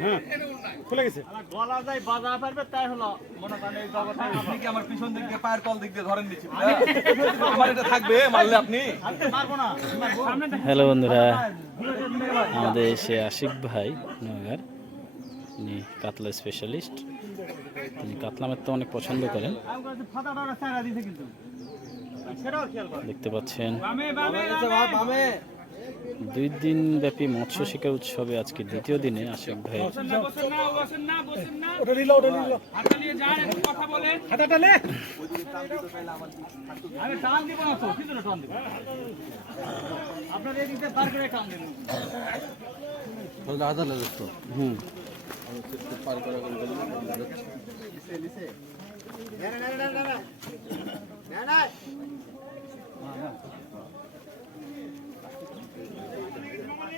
হ্যাঁ খুলে গেছে। গলা যায় বাজা পারবে তাই হলো। মনে করেন এই জগতে আপনি কি আমার পিছন দিক দিয়ে পায়ের তল দিক দিয়ে ধরেন দিচ্ছি আমার এটা থাকবে মারলে আপনি? মারবো না। হ্যালো বন্ধুরা আমাদের সে আশিক ভাই নগর উনি কাতলা স্পেশালিস্ট তিনি কাতলা মারতে অনেক পছন্দ করেন। দেখতে পাচ্ছেন। বামে বামে। বামে। দুই দিন ব্যাপী মৎস্য শিকার উৎসবে আজকে দ্বিতীয় দিনে আশিক ভাই বসেন না ওটা নিল হাতটা নিয়ে যান একটু কথা বলেন হাতাটা নে আমি টান দিব না তো ভিতরে টান দিব আপনার এই দিকটা পার করে টান দিন হুম ভাই বাম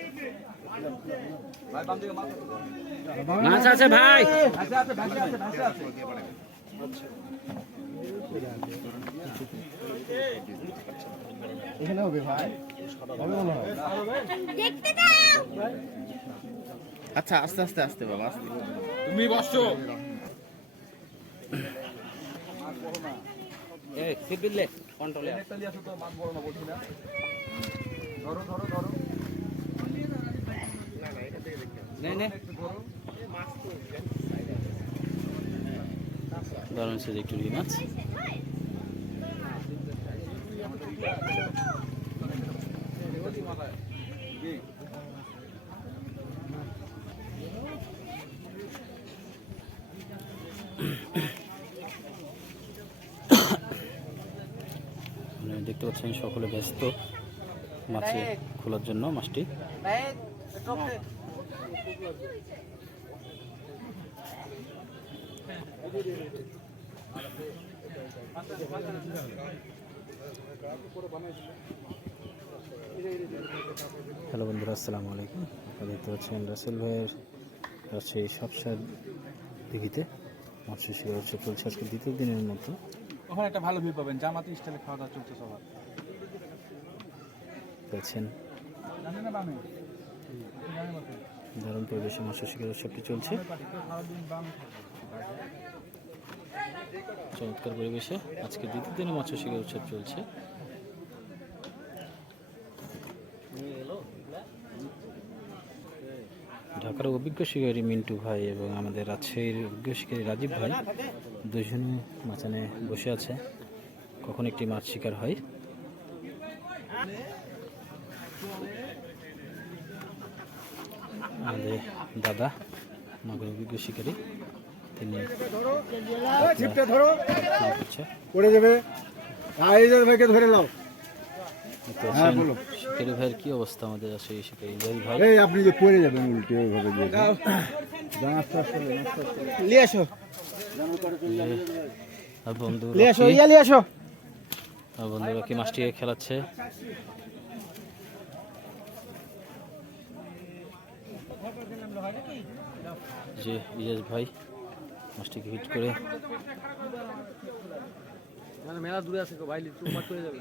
দিকে মাথা মাছ আছে ভাই। আছে দেখতে দাও। আচ্ছা আস্তে আস্তে আস্তে বাবা আস্তে। তুমি বসছো। একটা নিয়ে আসো। তো মাছ বড় না বলছি না। ধরো ধরো ধরো ধরো। দারুণ একটু রুই মাছ। দেখতে পাচ্ছেন সকলে ব্যস্ত মাছে খোলার জন্য মাছটি। হ্যালো বন্ধুরা আসসালামু আলাইকুম। আপনারা দেখতে পাচ্ছেন রাসেল ভাইয়ের রাজশাহী সবসার দিঘিতে মৎস্য শিকার হচ্ছে চলছে আজকে দ্বিতীয় দিনের মতো। ওখানে একটা ভালো ভিউ পাবেন জামাতি স্টাইলে খাওয়া দাওয়া চলছে সবার। পেয়েছেন জানেন না বামে? দারুণ পরিবেশে মৎস্য শিকার উৎসবটি চলছে। চমৎকার পরিবেশে আজকে দ্বিতীয় দিনে মৎস্য শিকার উৎসব চলছে। ঢাকার অভিজ্ঞ শিকারী মিন্টু ভাই এবং আমাদের রাজশাহীর অভিজ্ঞ শিকারী রাজীব ভাই দুজনে মাচানে বসে আছে। কখন একটি মাছ শিকার হয়? আমাদের দাদা অভিজ্ঞ শিকারী। তিনি ধরো। পড়ে যাবে। ভাইকে ধরে নাও। হ্যাঁ, পাচ্ছেন বলো। শিকারী ভাইয়ের কি অবস্থা আমাদের আছে এই শিকারী? জাহিদ ভাই এই আপনি যে পড়ে যাবেন উল্টে ওইভাবে দিয়ে নিয়ে আসো। আর বন্ধু নিয়ে আসো ইয়া নিয়ে আসো। আর বন্ধুরা কি মাছটিকে খেলাচ্ছে? যে ইজাজ ভাই মাছটিকে হিট করে। মানে মেলা দূরে আছে ভাই চুপমার করে যাবে।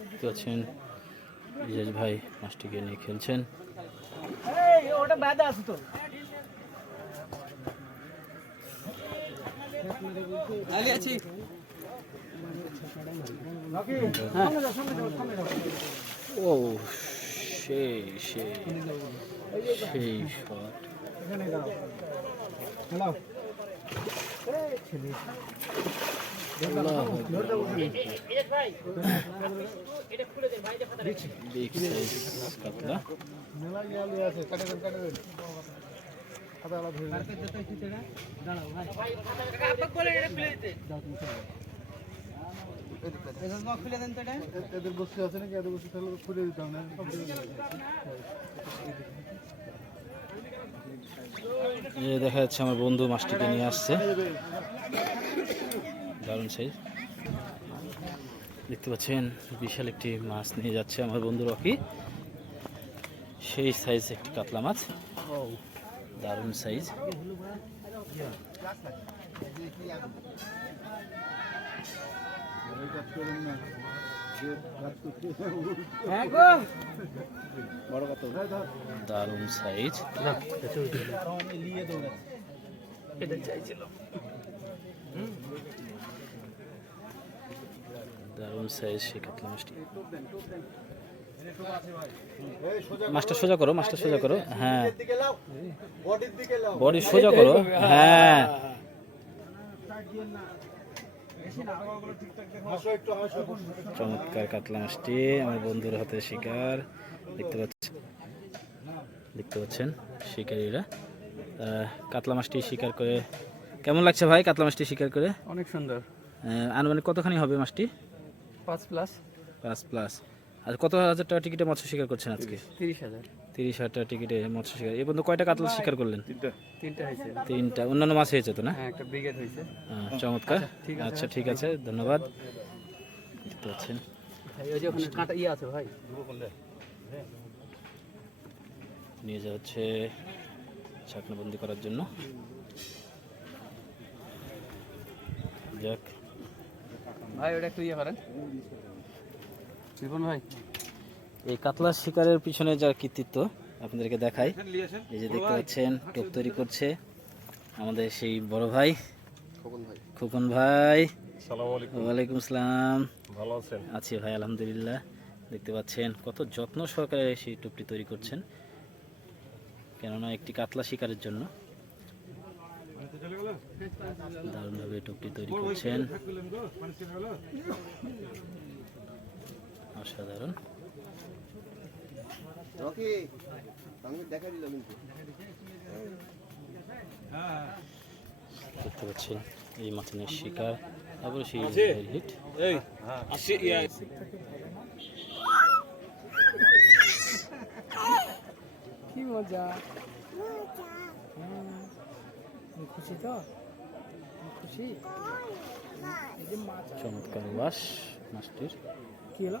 দেখতে পাচ্ছেন ইজাজ ভাই মাছটিকে নিয়ে খেলছেন। ওটা বাদা আছে তো। আছি। ও সেই সেই সেই শট। কাতলা খুলে দেন তো এটা এদের বসে আছে নাকি? এদের বসে খুলে দিতাম না? এই দেখা যাচ্ছে আমার বন্ধু মাছটিকে নিয়ে আসছে। দারুণ সাইজ দেখতে পাচ্ছেন, বিশাল একটি মাছ নিয়ে যাচ্ছে আমার বন্ধু রকি। সেই সাইজ একটি কাতলা মাছ। দারুণ সাইজ হ্যাঁ দারুণ সাইজ। দারুণ সাইজ সেই কাতলা মাছটি মাছটা সোজা করো মাছটা সোজা করো। হ্যাঁ। বডি সোজা করো। হ্যাঁ। চমৎকার কাতলা মাছটি আমার বন্ধুর হাতে শিকার। দেখতে পাচ্ছেন দেখতে পাচ্ছেন শিকারীরা। কাতলা মাছটি শিকার করে কেমন লাগছে ভাই কাতলা মাছটি শিকার করে? অনেক সুন্দর। আনুমানিক কতখানি হবে মাছটি? পাঁচ প্লাস। পাঁচ প্লাস। আর কত হাজার টাকা টিকিটে মৎস্য শিকার করছেন আজকে? তিরিশ হাজার। তিরিশ হাজার টাকা টিকিটে মৎস্য শিকার। এই পর্যন্ত কয়টা কাতলা শিকার করলেন? তিনটা। হয়েছে। তিনটা। অন্যান্য মাছ হয়েছে তো না? হ্যাঁ একটা ব্রিগেড হয়েছে। চমৎকার। আচ্ছা ঠিক আছে। ধন্যবাদ। দেখতে পাচ্ছেন। ইয়ে আছে ভাই। নিয়ে যাওয়া হচ্ছে চাকনাবন্দি করার জন্য। যাক। ভাই ওটা একটু ইয়ে করেন। রিপন ভাই? এই কাতলা শিকারের পিছনে যার কৃতিত্ব আপনাদেরকে দেখাই। এই যে দেখতে পাচ্ছেন টোপ তৈরি করছে আমাদের সেই বড় ভাই। খোকন ভাই। ওয়ালাইকুম আসসালাম ভালো আছেন? আছি ভাই আলহামদুলিল্লাহ। দেখতে পাচ্ছেন কত যত্ন সহকারে সেই টোপটি তৈরি করছেন। কেননা একটি কাতলা শিকারের জন্য। দারুণভাবে টোপটি তৈরি করছেন। অসাধারণ দেখতে পাচ্ছেন এই মাথানের শিকার। তারপরে সেই হিট। কি মজা। খুশি তো? খুশি? এই মাছ। চমৎকার বাস মাছটির। কি হলো?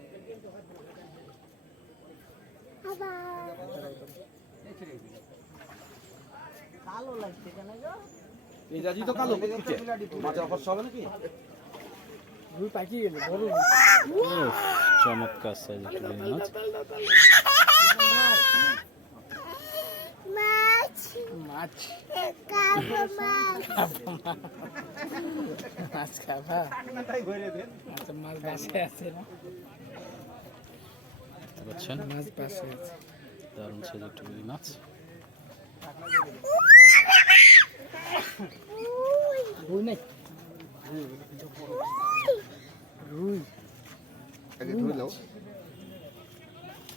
কালো বুঝছে মাছের অবশ্য হবে নাকি? উফ, চমৎকার সাইজ একটি রুই মাছ মাছ। মাছ। কালো মাছ। মাছ খাবা? আচ্ছা মাছ বাসে আছে না? দেখতে পাচ্ছেন। মাছ বাসে আছে। দারুণ সাইজ একটি রুই মাছ। রুই নাই রুই।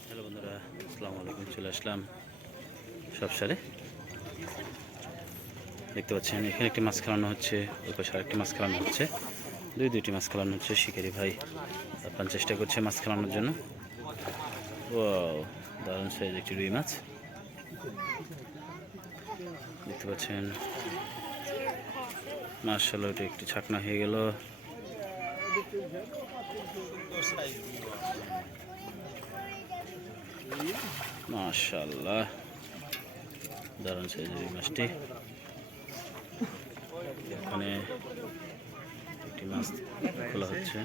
হ্যালো বন্ধুরা আসসালামু আলাইকুম চলে আসলাম সব সারে দেখতে পাচ্ছেন এখানে একটি মাছ খেলানো হচ্ছে ওই পাশে আরেকটি মাছ খেলানো হচ্ছে। দুই দুইটি মাছ খেলানো হচ্ছে শিকারি ভাই আপনার চেষ্টা করছে মাছ খেলানোর জন্য। দারুণ সাইজ একটি রুই মাছ। দেখতে পাচ্ছেন মার্শাল ওটা একটি ছাকনা হয়ে গেল। মাশাল্লাহ দারুণ সাইজের এই মাছটি। এখানে একটি মাছ খোলা হচ্ছে।